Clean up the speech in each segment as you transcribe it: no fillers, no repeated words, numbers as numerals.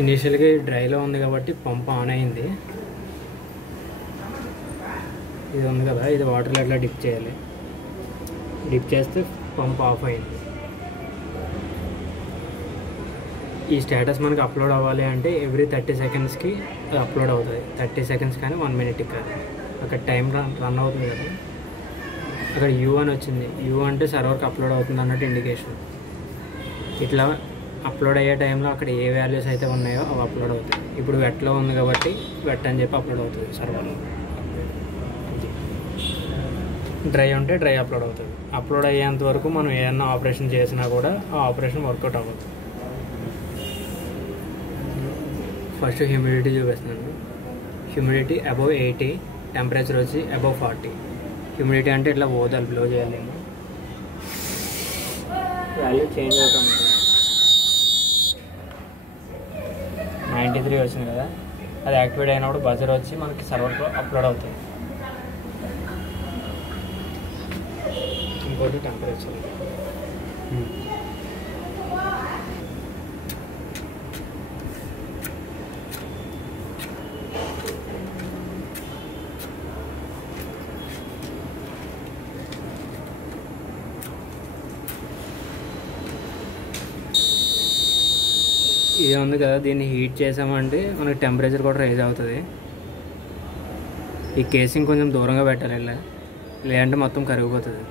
ఇనిషియల్గా డ్రైలో ఉంది కాబట్టి పంప్ ఆన్ అయింది. ఇది ఉంది కదా, ఇది వాటర్లో ఎట్లా డిప్ చేయాలి. డిప్ చేస్తే పంప్ ఆఫ్ అయింది. ఈ స్టేటస్ మనకి అప్లోడ్ అవ్వాలి అంటే ఎవ్రీ 30 సెకండ్స్కి అది అప్లోడ్ అవుతుంది. 30 సెకండ్స్ కానీ 1 మినిట్కి కాదు. అక్కడ టైం రన్ అవుతుంది కదా, అక్కడ యూ అని వచ్చింది. యూ అంటే సర్వర్కి అప్లోడ్ అవుతుంది అన్నట్టు ఇండికేషన్. ఇట్లా అప్లోడ్ అయ్యే టైంలో అక్కడ ఏ వాల్యూస్ అయితే ఉన్నాయో అవి అప్లోడ్ అవుతాయి. ఇప్పుడు వెట్లో ఉంది కాబట్టి వెట్ అని చెప్పి అప్లోడ్ అవుతుంది సర్వర్లో. డ్రై ఉంటే డ్రై అప్లోడ్ అవుతుంది. అప్లోడ్ అయ్యేంత వరకు మనం ఏదన్నా ఆపరేషన్ చేసినా కూడా ఆ ఆపరేషన్ వర్కౌట్ అవ్వదు. ఫస్ట్ హ్యూమిడిటీ చూపిస్తున్నాను. హ్యూమిడిటీ అబవ్ 80, టెంపరేచర్ వచ్చి అబవ్ 40. హ్యూమిడిటీ అంటే ఇట్లా ఓదాలు బ్లో చేయాలి. వాల్యూ చేంజ్ అవుతాం. 93 వచ్చింది కదా, అది యాక్టివేట్ అయినప్పుడు బజర్ వచ్చి మనకి సర్వర్లో అప్లోడ్ అవుతుంది. ఇంకోటి టెంపరేచర్. ఇది ఉంది కదా, దీన్ని హీట్ చేసామంటే మనకి టెంపరేచర్ కూడా రైజ్ అవుతుంది. ఈ కేసింగ్ కొంచెం దూరంగా పెట్టాలి ఇలా, లేదంటే మొత్తం కరిగిపోతుంది.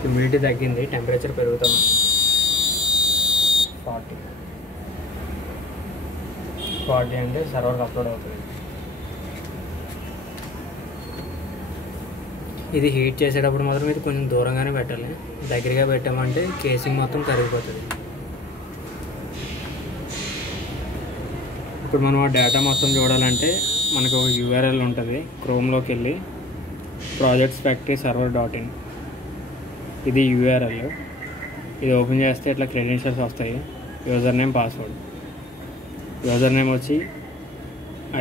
హ్యూమిడిటీ తగ్గింది, టెంపరేచర్ పెరుగుతుంది. 40 అంటే సర్వర్కి అప్లోడ్ అవుతుంది. ఇది హీట్ చేసేటప్పుడు మాత్రం ఇది కొంచెం దూరంగానే పెట్టాలి. దగ్గరగా పెట్టామంటే కేసింగ్ మొత్తం కరిగిపోతుంది. ఇప్పుడు మనం ఆ డేటా మొత్తం చూడాలంటే మనకు ఒక URL ఉంటుంది. క్రోమ్లోకి వెళ్ళి projects factory server.in, ఇది URL. ఇది ఓపెన్ చేస్తే ఇట్లా క్రెడెన్షియల్స్ వస్తాయి. User name, password. User name వచ్చి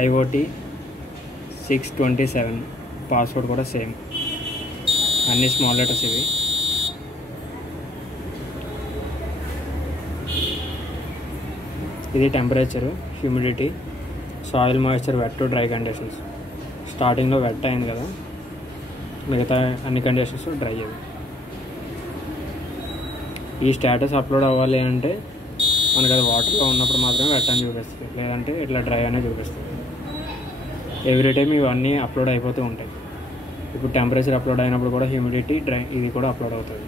IoT627, పాస్వర్డ్ కూడా సేమ్, అన్ని స్మాల్ లెటర్స్ ఇవి. ఇది temperature, humidity, soil moisture, wet to dry conditions. స్టార్టింగ్లో వెట్ అయింది కదా, మిగతా అన్ని కండిషన్స్ డ్రై అయ్యి. ఈ స్టేటస్ అప్లోడ్ అవ్వాలి అంటే మనకు అది వాటర్లో ఉన్నప్పుడు మాత్రమే వెట్ అని చూపిస్తుంది, లేదంటే ఇట్లా డ్రై అనే చూపిస్తుంది. ఎవ్రీ టైం ఇవన్నీ అప్లోడ్ అయిపోతూ ఉంటాయి. ఇప్పుడు టెంపరేచర్ అప్లోడ్ అయినప్పుడు కూడా హ్యూమిడిటీ, డ్రై ఇది కూడా అప్లోడ్ అవుతుంది.